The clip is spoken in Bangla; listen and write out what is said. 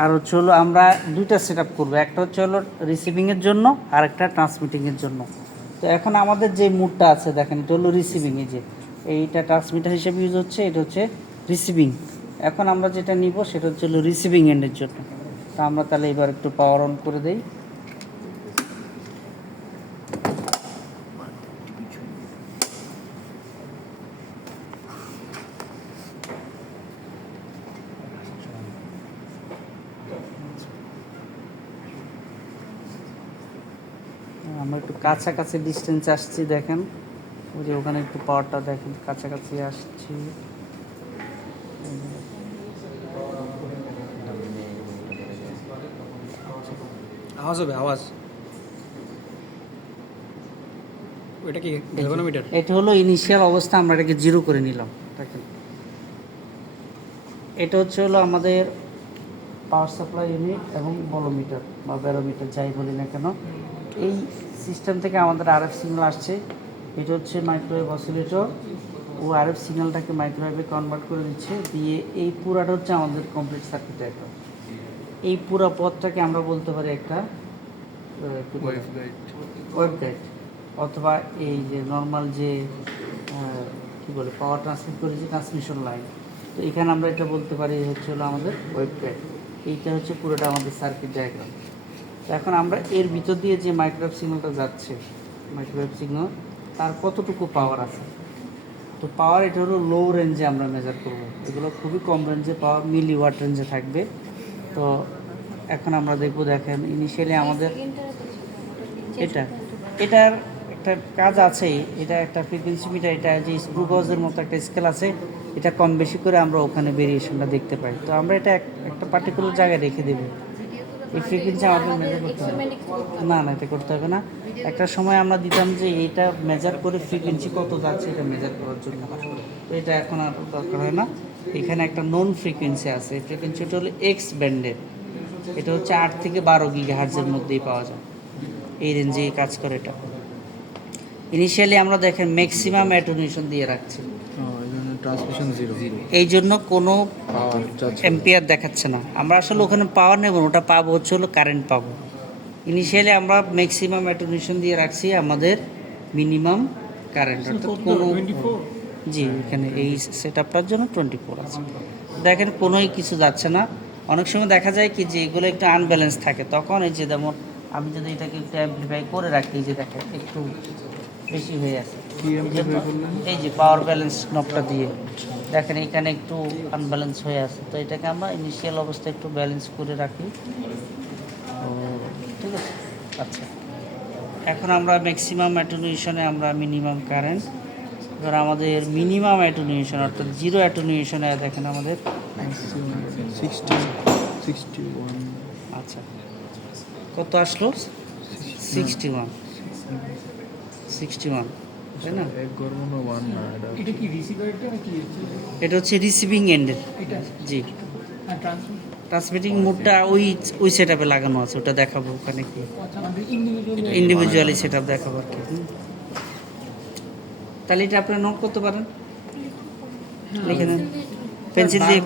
আর হচ্ছে হলো আমরা দুইটা সেট আপ করবো, একটা হচ্ছে হলো রিসিভিংয়ের জন্য আর একটা ট্রান্সমিটিংয়ের জন্য। তো এখন আমাদের যে মুডটা আছে দেখেন, এটা হলো রিসিভিং, এই যে এইটা ট্রান্সমিটার হিসেবে ইউজ হচ্ছে, এটা হচ্ছে রিসিভিং। এখন আমরা যেটা নিব সেটা হচ্ছে হলো রিসিভিং এন্ডের জন্য। তো আমরা তাহলে এবার একটু পাওয়ার অন করে দেই। আমরা একটু কাছাকাছি ডিস্টেন্সে আসছি, দেখেন ওই যে ওখানে একটু পাওয়ারটা দেখেন, কাছাকাছি আসছি। আওয়াজ হবে, আওয়াজ। ওইটা কি গ্যালভানোমিটার? এটা হলো ইনিশিয়াল অবস্থা, আমরা এটাকে জিরো করে নিলাম। দেখেন এটা হচ্ছে হলো আমাদের পাওয়ার সাপ্লাই ইউনিট এবং বলোমিটার বা ব্যারোমিটার যাই বলি না কেন। এই সিস্টেম থেকে আমাদের আরএফ সিগন্যাল আসছে। এটা হচ্ছে মাইক্রোওয়েভ অসিলেটর, ও আরএফ সিগন্যালটাকে মাইক্রোওয়েভে কনভার্ট করে দিচ্ছে, দিয়ে এই পুরাটা হচ্ছে আমাদের কমপ্লিট সার্কিট একটা। এই পুরো পথটাকে আমরা বলতে পারি একটা ওয়েভ গাইড, অথবা এই যে নর্মাল যে কী বলে পাওয়ার ট্রান্সমিট করে যে ট্রান্সমিশন লাইন, তো এখানে আমরা এটা বলতে পারি হচ্ছে হলো আমাদের ওয়েভ গাইড। এইটা হচ্ছে পুরোটা আমাদের সার্কিট ডায়াগ্রাম। তো এখন আমরা এর ভিতর দিয়ে যে মাইক্রোওয়েভ সিগন্যালটা যাচ্ছে, মাইক্রোওয়েভ সিগন্যাল তার কতটুকু পাওয়ার আছে। তো পাওয়ার এটা হলো লো রেঞ্জে আমরা মেজার করব, এগুলো খুবই কম রেঞ্জে পাওয়ার, মিলি ওয়াট রেঞ্জে থাকবে। তো এখন আমরা দেখব, দেখেন ইনিশিয়ালি আমাদের এটার একটা কাজ আছে, এটা একটা ফ্রিকোয়েন্সি মিটার, এটা যে স্ক্রু গজের মতো একটা স্কেল আছে, এটা কম বেশি করে আমরা ওখানে ভেরিয়েশনটা দেখতে পাই। তো আমরা এটা একটা পার্টিকুলার জায়গায় রেখে দেব। এই ফ্রিকোয়েন্সি আমাদের মেজার করতে হবে না, না এটা করতে হবে না। একটা সময় আমরা দিতাম যে এটা মেজার করে ফ্রিকোয়েন্সি কত যাচ্ছে এটা মেজার করার জন্য, তো এটা এখন আর দরকার হয় না। এখানে একটা নন ফ্রিকোয়েন্সি আছে, এই ফ্রিকোয়েন্সিটা হলো এক্স ব্যান্ডের, এটা হচ্ছে 8 থেকে 12 গিগাহার্টজের মধ্যেই পাওয়া যায়, এই রেঞ্জে কাজ করে এটা। ইনিশিয়ালি আমরা দেখেন ম্যাক্সিমাম অ্যাটেনুয়েশন দিয়ে রাখছি, ট্রান্সমিশন জিরো, এই জন্য কোনো পাওয়ার এম্পিয়ার দেখাচ্ছে না। আমরা আসলে ওখানে পাওয়ার নেব, ওটা পাবো হচ্ছে হলো কারেন্ট পাবো। ইনিশিয়ালি আমরা ম্যাক্সিমাম অ্যাটেনুয়েশন দিয়ে রাখছি আমাদের মিনিমাম কারেন্ট, অর্থাৎ কোনো জি এখানে এই সেট আপটার জন্য 24 আছে। দেখেন কোনোই কিছু যাচ্ছে না। অনেক সময় দেখা যায় কি যে এগুলো একটু আনব্যালেন্স থাকে, তখন এই যে যেমন আমি যদি এটাকে একটু অ্যাম্পলিফাই করে রাখি, যে দেখেন একটু বেশি হয়ে আছে, এই যে পাওয়ার ব্যালেন্স নবটা দিয়ে দেখেন এখানে একটু আনব্যালেন্স হয়ে আছে। তো এটাকে আমরা ইনিশিয়াল অবস্থায় একটু ব্যালেন্স করে রাখি, ঠিক আছে। আচ্ছা, এখন আমরা ম্যাক্সিমাম অ্যাটেনুয়েশনে আমরা মিনিমাম কারেন্ট, এবার আমাদের মিনিমাম অ্যাটেনুয়েশন অর্থাৎ জিরো অ্যাটেনুয়েশনে দেখেন আমাদের 61। আচ্ছা কত আসলো, 61, তাই না? এটা হচ্ছে রিসিভিং এন্ডের, জি। ট্রান্সমিটিং মোডটা ওই সেট আপে লাগানো আছে, ওটা দেখাবো ওখানে কি ইন্ডিভিজুয়ালি সেট আপ দেখাবো আর কি। তাহলে এটা আপনারা নোট করতে পারেন, লিখে নেন পেন্সিল দিয়ে।